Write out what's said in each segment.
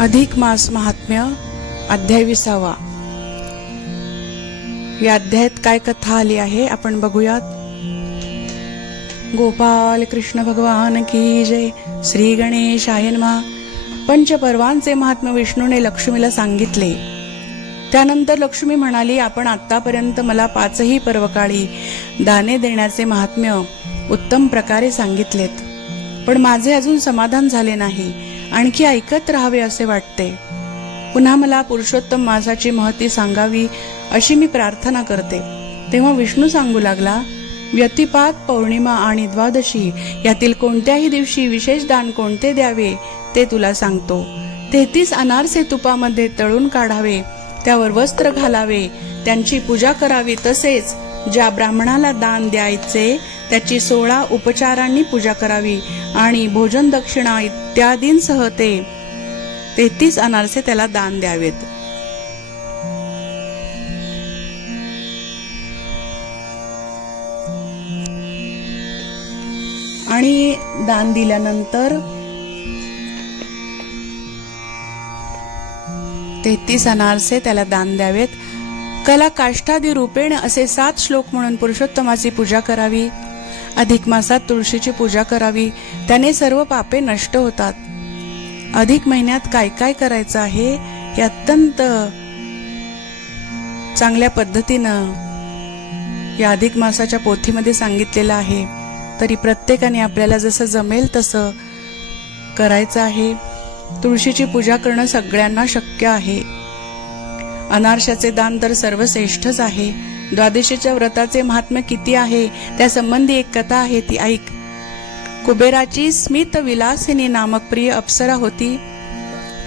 अधिक मास महात्म्य अध्याय 20. या अध्यायात काय कथा आली आहे आपण बघूयात. गोपाल कृष्ण भगवान की जय. श्री गणेशाय नमः. पंचपर्वांचे महात्म्य विष्णूने लक्ष्मीला सांगितले. त्यानंतर लक्ष्मी म्हणाली, आपण आतापर्यंत मला 5ही पर्वकाळी दाने देण्याचे महात्म्य उत्तम प्रकारे सांगितलेत, पण माझे अजून समाधान झाले नाही. आणखी ऐकत राहावे असे वाटते. पुन्हा मला पुरुषोत्तम मासाची महती सांगावी अशी मी प्रार्थना करते. तेव्हा विष्णू सांगू लागला, व्यतिपात, पौर्णिमा आणि द्वादशी यातील कोणत्याही दिवशी विशेष दान कोणते द्यावे ते तुला सांगतो. 33 अनारसे तुपामध्ये तळून काढावे, त्यावर वस्त्र घालावे, त्यांची पूजा करावी. तसेच ज्या ब्राह्मणाला दान द्यायचे त्याची 16 उपचारांनी पूजा करावी आणि भोजन दक्षिणा इत्यादींसह ते 33 अनारसे त्याला दान द्यावेत. आणि दान दिल्यानंतर 33 अनारसे त्याला दान द्यावेत. कला काष्ठादी रूपेण असे 7 श्लोक म्हणून पुरुषोत्तमाची पूजा करावी. अधिक मासात तुळशीची पूजा करावी, त्याने सर्व पापे नष्ट होतात. अधिक महिन्यात काय काय करायचं आहे हे अत्यंत चांगल्या पद्धतीनं या अधिक मासाच्या पोथीमध्ये सांगितलेलं आहे. तरी प्रत्येकाने आपल्याला जसं जमेल तसं करायचं आहे. तुळशीची पूजा करणं सगळ्यांना शक्य आहे. अनारशाचे दान तर सर्वश्रेष्ठच आहे. द्वादशीच्या व्रताचे महात्म्य किती आहे त्या संबंधी एक कथा आहे, ती ऐक. कुबेराची स्मित विलासिनी नामक प्रिय अप्सरा होती.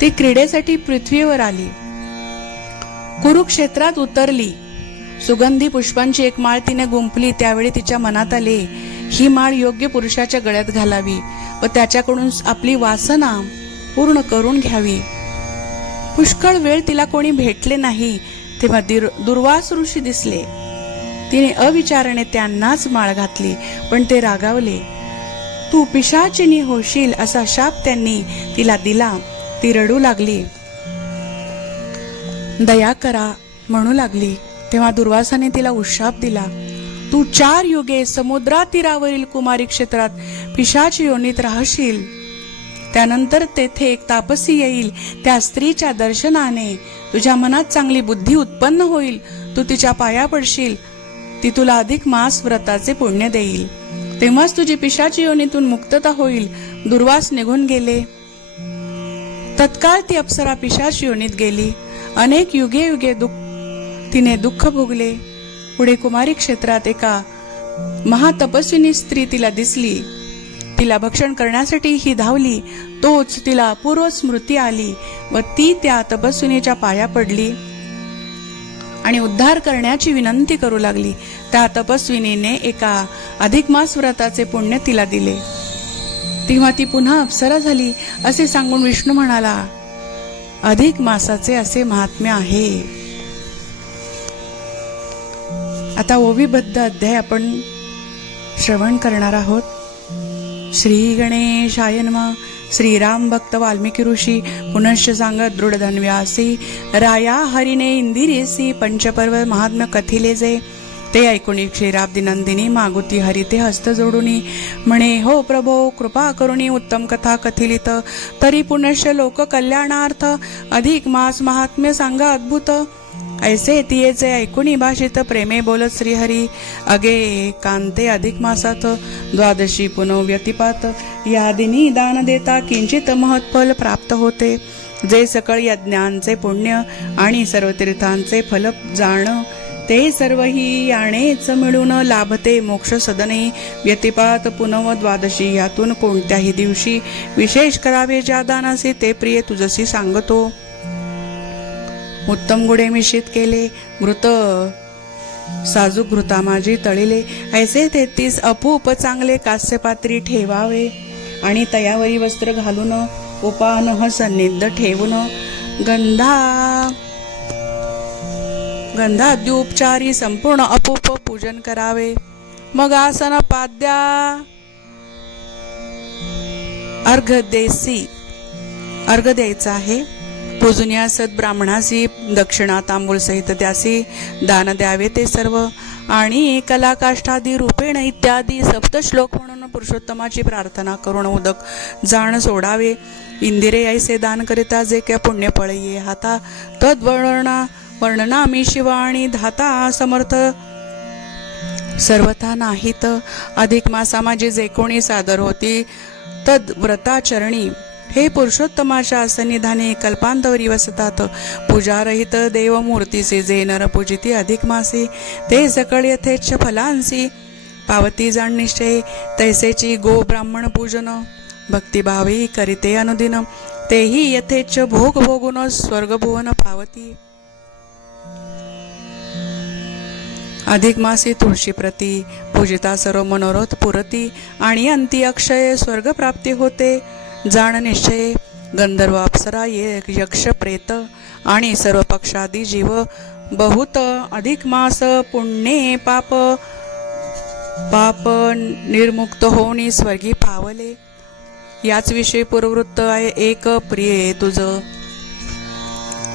ती क्रीडेसाठी पृथ्वीवर आली. कुरुक्षेत्रात उतरली. सुगंधी पुष्पांची एक माळ तिने गुंफली. त्यावेळी तिच्या मनात आले, ही माळ योग्य पुरुषाच्या गळ्यात घालावी व त्याच्याकडून आपली वासना पूर्ण करून घ्यावी. पुष्कळ वेळ तिला कोणी भेटले नाही. तेव्हा दुर्वास ऋषी दिसले. तिने अविचाराने त्यांनाच माळ घातली, पण ते रागावले. तू पिशाचिनी होशील असा शाप त्यांनी तिला दिला. ती रडू लागली. दया करा म्हणू लागली. तेव्हा दुर्वासाने तिला उशाप दिला. तू 4 युगे समुद्रातीरावरील कुमारी क्षेत्रात पिशाच योनीत राहशील. त्यानंतर तेथे एक तापसी येईल. त्या स्त्रीच्या दर्शनाने तुझ्या मनात चांगली बुद्धी उत्पन्न होईल. तू तिच्या पाया पडशील. ती तुला अधिक मास व्रताचे पुण्य देईल. तेव्हाच तुझी पिशाची योनीतून मुक्तता होईल. दुर्वास निघून गेले. तत्काळ ती अप्सरा पिशाच योनीत गेली. अनेक युगे युगे तिने दुःख भोगले. पुढे कुमारी क्षेत्रात एका महातपस्विनी स्त्री तिला दिसली. तिला भक्षण करण्यासाठी ही धावली. तोच तिला अपूर्व स्मृती आली व ती त्या तपस्विनीच्या पाया पडली आणि उद्धार करण्याची विनंती करू लागली. त्या तपस्विनीने एका अधिक मास व्रताचे पुण्य तिला दिले. तेव्हा ती पुन्हा अप्सरा झाली असे सांगून विष्णू म्हणाला, अधिक मासाचे असे महात्म्य आहे. आता ओवीबद्ध अध्याय आपण श्रवण करणार आहोत. श्री गणेशाय नमः. श्रीराम भक्त वाल्मिकी ऋषी पुनश्च सांगत दृढधन व्यासी राया हरिने इंदिरेसी पंचपर्व महात्म्य कथिले जे. ते ऐकून क्षीराब्दी नंदिनी मागुती हरिते हस्त जोडुनी म्हणे, हो प्रभो कृपा करुणी उत्तम कथा कथिलित. तरी पुनश्च लोक कल्याणार्थ अधिक मास महात्म्य सांगा अद्भुत. ऐसे तियेचे ऐकुनी भाषित प्रेमे बोलत श्रीहरी. अगे कांते अधिक मासात द्वादशी पुनः व्यतिपात. या दिनी दान देता किंचित महत्फल प्राप्त होते. जे सकळ यज्ञांचे पुण्य आणि सर्व तीर्थांचे फल जाण, ते सर्वही यानेच मिळून लाभते मोक्ष सदने. व्यतिपात पुनः द्वादशी यातून कोणत्याही दिवशी विशेष करावे ज्या दानाचे ते प्रिय तुझसी सांगतो. उत्तम गुडे मिश्रित केले. घृत साजूक घृता माझी तळिले. ऐसे 33 अपूप चांगले कास्यपात्री ठेवावे आणि तयावरी वस्त्र घालून उपानह सन्निध ठेवून गंधाद्युपचारी संपूर्ण अपूप पूजन करावे. मग आसन पाद्या अर्घ द्यायचा आहे. पूजन्या सद ब्राह्मणासी दक्षिणा तांबूल सहित त्यासी दान द्यावे ते सर्व आणि कलाकाष्ठादी रूपेण इत्यादी सप्तश्लोक म्हणून पुरुषोत्तमाची प्रार्थना करून उदक जाण सोडावे. इंदिरे ऐसे दान करिता जे क्या पुण्य फळ हाता वर्णना मी शिवा आणि धाता समर्थ सर्वथा नाहीत. अधिक मासा माझी जे कोणी सादर होती तद व्रताचरणी हे पुरुषोत्तमाच्या सन्निधानी कल्पांतवरी वसतात. पूजारहित देवमूर्तीचे जे नर पूजिती अधिक मासी ते सकळ यथेच्छ फलांसी पावती जाण निश्चय तैसेची गो ब्राह्मण पूजन भक्तिभावी करिते अनुदिन तेही यथेच्छ भोग भोगून स्वर्गभुवन पावती. अधिक मासी तुळशी प्रती पूजिता सर्व मनोरथ पुरती आणि अंती अक्षय स्वर्ग प्राप्ती होते जाण निश्चय. गंधर्व अप्सरा यक्ष प्रेत आणि सर्व पक्षादी जीव बहुत अधिक मास पुण्ये पाप निर्मुक्त होऊन स्वर्गी पावले. याच विषयी पूर्ववृत्त आहे एक प्रिय तुझ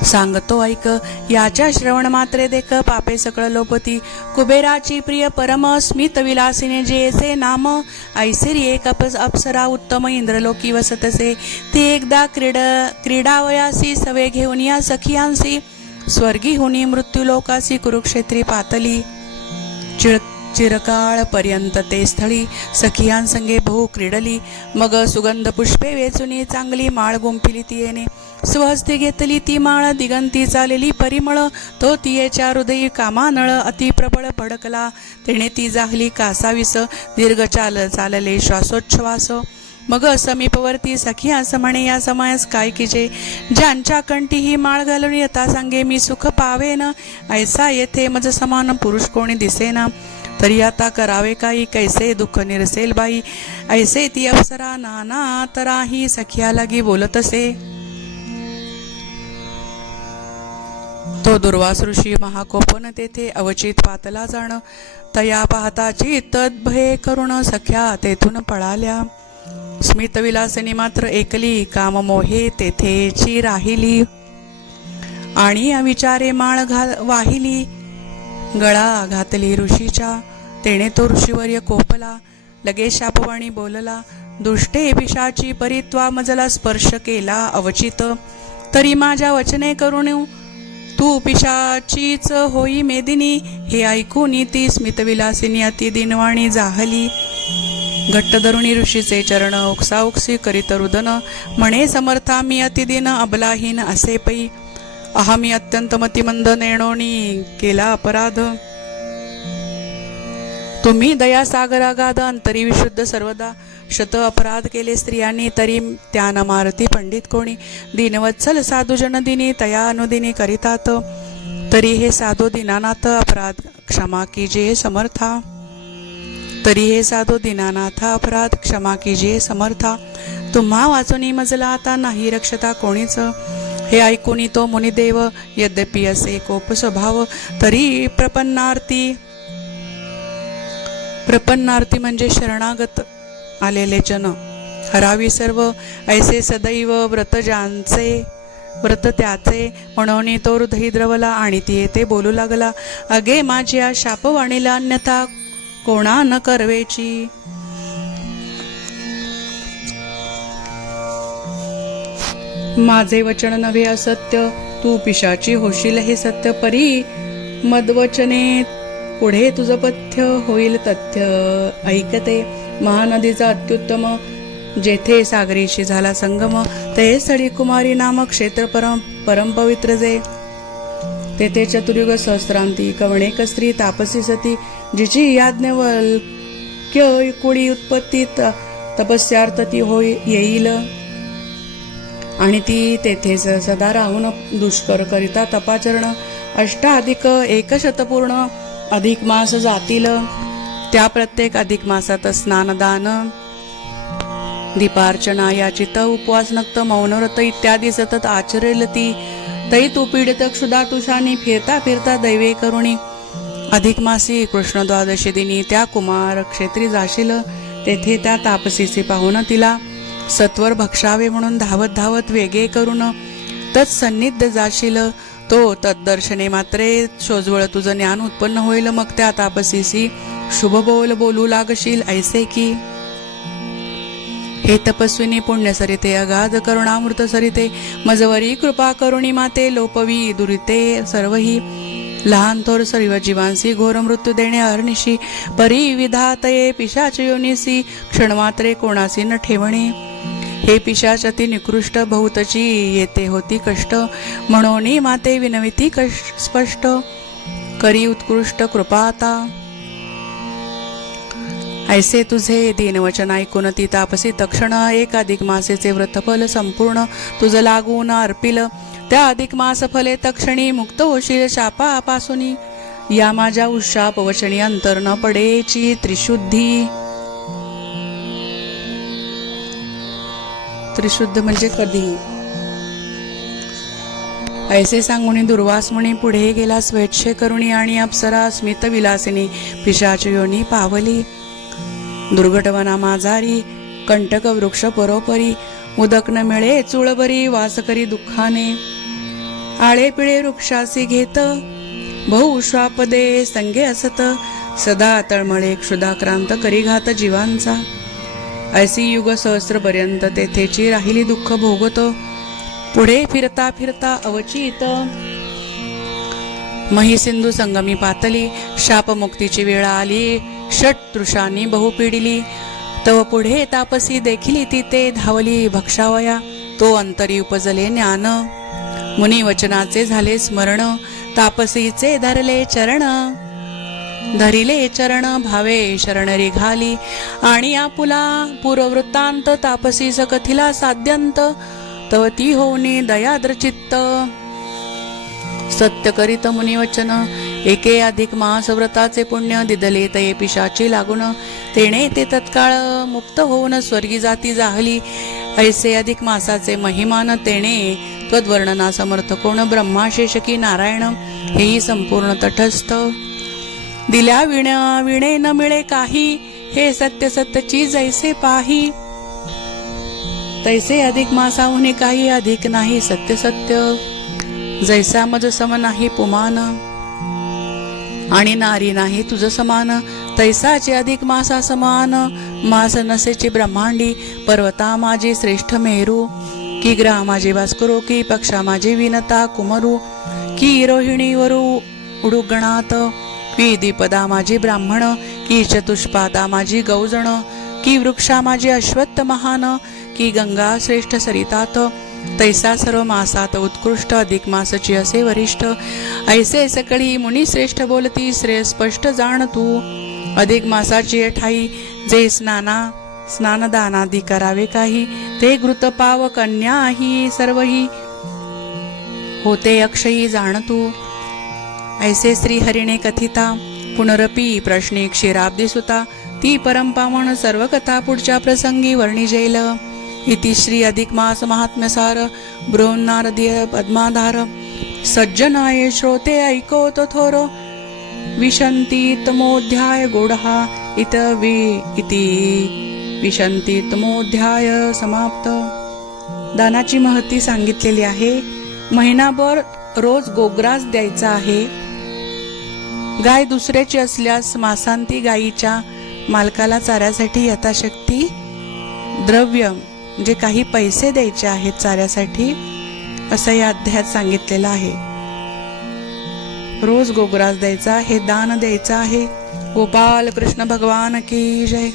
सांगतो ऐक. याच्या श्रवण मात्रे देख पापे सकळ लोपती. कुबेराची प्रिय परम स्मित विलासिने जेसे नाम ऐसिरी एक अप्सरा उत्तम इंद्रलोकी वसतसे. ती एकदा क्रीडावयासी सवे घेऊन या सखियांसी स्वर्गी हुनी मृत्यूलोकासी कुरुक्षेत्री पातली. चिरकाळ पर्यंत ते स्थळी सखियांसंगे बहु क्रीडली. मग सुगंध पुष्पे वेचुनी चांगली माळ गुंफिली तियेने. स्वहस्ती घेतली ती माळ दिगंती चालेली परिमळ. तो तियेच्या हृदयी कामानळ अति प्रबळ भडकला. तेणे ती जाहली कासावीस दीर्घ चालले श्वासोच्छ्वास. मग समीपवर्ती सखियास म्हणे या समयास काय कीजे. ज्यांच्या कंठी ही माळ घालून यथा सांगे मी सुख पावेन. ऐसा येथे मज समान पुरुष कोणी दिसेना. तरी आता करावे काही कैसे दुःख निरसेल बाई. ऐसे ती अप्सरा नाना तराही सखिया लागी बोलत असे. तो दुर्वास ऋषी महाकोपन तेथे अवचित पातला जाण. तया पाहताची तद्भये करुण सख्या तेथून पळाल्या. स्मित विलासिनी मात्र एकली काममोहे तेथेची राहिली. आणि अविचारे माळ वाहिली गळा घातली ऋषीच्या. तेणे तो ऋषीवर्य कोपला लगे शापवाणी बोलला. दुष्टे पिशाची परित्वा मजला स्पर्श केला अवचित. तरी माझ्या वचने करून तू पिशाचीच होई मेदिनी. हे ऐकून ती स्मितविलासिनी अति दिनवाणी जाहली. घट्ट धरुणी ऋषीचे चरण ओक्साओक्सी करीत रुदन म्हणे समर्था मी अतिदिन अबलाहीन असे पै. अहमी अत्यंत मतिमंद नेणोनी केला अपराध. तुम्ही दया सागरागाध अंतरी विशुद्ध सर्वदा. शत अपराध केले स्त्रियांनी तरी त्यान मारती पंडित कोणी. दीनवत्सल साधू जनदिनी तया अनुदिनी करितात. तरी हे साधू दीनानाथ अपराध क्षमा कीजिए समर्था. तरी हे साधू दीनानाथ अपराध क्षमा कीजिए समर्था. तुम्हा वाचूनी मजला आता नाही रक्षता कोणीच. हे ऐकून तो मुनिदेव यद्यपि असे कोप स्वभाव तरी प्रपन्नार्थी म्हणजे शरणागत आलेले जन हरावी सर्व. ऐसे सदैव व्रत त्याचे म्हणून तो हृदय द्रवला आणि ती येते बोलू लागला. अगे माझ्या शापवाणीला अन्यथा कोणा न करवेची. माझे वचन नव्हे असत्य. तू पिशाची होशील हे सत्य. परी मदवचने पुढे तुझं पथ्य होईल तथ्य. ऐकते महानदीचा अत्युत्तम जेथे सागरीशी झाला संगम. ते स्थळी कुमारी नामक क्षेत्र परम पवित्र जे. तेथे चतुर्युग सहस्रांती कवणेक स्त्री तापसी सती. जिची याज्ञवल्क्य कुळी उत्पत्ती तपस्यार्थ ती होय येईल. आणि ती तेथेच सदा राहून दुष्कर करिता तपाचरण. अष्टाधिक 100 पूर्ण अधिक मास जातील. त्या प्रत्येक अधिक मासात स्नानदान दीपार्चना याचित उपवास नक्त मौनव्रत इत्यादी सतत आचरेल ती. तै तू पीडित क्षुधा तुषानी फिरता फिरता दैवे करुणी. अधिक मासी कृष्ण द्वादशी दिनी त्या कुमार क्षेत्री जाशील. तेथे त्या तापसीचे पाहून तिला सत्वर भक्षावे म्हणून धावत धावत वेगे करून तत्सन्निध जाशील तो तद्दर्शने मात्रे शोजवळ तुझं ज्ञान उत्पन्न होईल. मग त्या तापसीसी शुभ बोल बोलू लागशील ऐसे की हे तपस्विनी पुण्य सरिते अगाध करुणामृत सरिते मजवरी कृपा करुणी माते लोपवी दुरिते सर्वही लहान थोर सर्व जीवांसी घोर मृत्यू देणे अहर्निशी परी विधातये पिशाच योनिसी क्षणमात्रे कोणासी न ठेवणे. हे पिशाच अति निकृष्ट बहुतची येते होती कष्ट म्हणून माते विनविती कष्ट स्पष्ट करी उत्कृष्ट कृपा आता. ऐसे तुझे दीनवचन ऐकून ती तापसी तक्षण एक अधिक मासेचे व्रतफल संपूर्ण तुझ लागून अर्पिल. त्या अधिक मास फले तक्षणी मुक्त होशील शापापासून. या माझ्या उशाप वचनी अंतर न पडेची त्रिशुद्धी. त्रिशुद्ध म्हणजे कधी. ऐसे सांगून दुर्वास मुनी पुढे गेला स्वेच्छे करुणी आणि अप्सरा स्मित विलासिनी पिशाच योनी पावली. दुर्घटवना माझारी कंटक वृक्ष परोपरी उदक न मिळे चुळबरी वास करी दुःखाने. आळे पिळे वृक्षासी घेत बहु श्वापदे संगे असत सदा तळमळे क्षुधाक्रांत करी घात जीवांचा. ऐसी युग सहस्र पर्यंत तेथेची राहिली दुःख भोगत पुढे फिरता फिरता अवचित मही सिंधू संगमी पातली. शापमुक्तीची वेळ आली षट तृषांनी बहु पिडिली. तव पुढे तापसी देखिली ती ते धावली भक्षावया. तो अंतरी उपजले ज्ञान मुनी वचनाचे झाले स्मरण. तापसीचे धरले भावे शरणरी घाली. आणि आपुला पूर्ववृत्तांत तापसीस कथिला साध्यंत. तव ती होऊनी दयाद्र चित्त सत्य करीत मुनी वचन. एके अधिक मास व्रताचे पुण्य दिदले तये पिशाची लागून. तेणे ते तत्काळ मुक्त होऊन स्वर्गी जाती जाहली. ऐसे अधिक मासाचे महिमान तेणे त्वद्वर्णना समर्थ कोण. ब्रह्मा शेषकी नारायण हेही संपूर्ण तटस्थ. दिल्या विणे न मिळे काही हे सत्य सत्यची जैसे पाही. तैसे अधिक मासाहुनी काही अधिक नाही सत्य सत्य. जैसा मज सम नाही पुमान आणि नारी नाही तुझ समान. तैसाचे अधिक मासा समान मास नसेची ब्रह्मांडी. पर्वता माझी श्रेष्ठ मेरू की ग्रह माझे भास्करो की पक्षा माझे विनता कुमरू की रोहिणी वरू उडुगणात की दीपदा माझी ब्राह्मण की चतुष्पादा माझी गौजण की वृक्षा माझी अश्वत्थ महान की गंगा श्रेष्ठ सरितात. तैसा सर्व मासात उत्कृष्ट अधिक मासाची असे वरिष्ठ. ऐसे सकळी मुनी श्रेष्ठ बोलती श्रेय स्पष्ट जाण तू. अधिक मासाची ठाई जे स्नानदानादी करावे काही ते घृत पाव कन्याही सर्वही होते अक्षयी जाण तू. ऐसे श्री हरिणे कथिता पुनरपी प्रश्नी क्षीराब्दी सुता. ती परमपावन सर्व कथा पुढच्या प्रसंगी वर्णिजेल. इति श्री अधिक मास महात्म्यसार बृहन्नारदीय पद्माधार. सज्जनाये श्रोते ऐकोत थोर विशंती तमोध्याय गोडहा. इति विशंती तमोध्याय समाप्त. दानाची महती सांगितलेली आहे. महिनाभर रोज गोग्रास द्यायचा आहे. गाय दुसऱ्याची असल्यास मासांती गायीच्या मालकाला चाऱ्यासाठी यथाशक्ती द्रव्य म्हणजे काही पैसे द्यायचे आहेत चाऱ्यासाठी असं या अध्यायात सांगितलेलं आहे. रोज गोग्रास द्यायचा हे दान द्यायचं आहे. गोपाल कृष्ण भगवान की जय.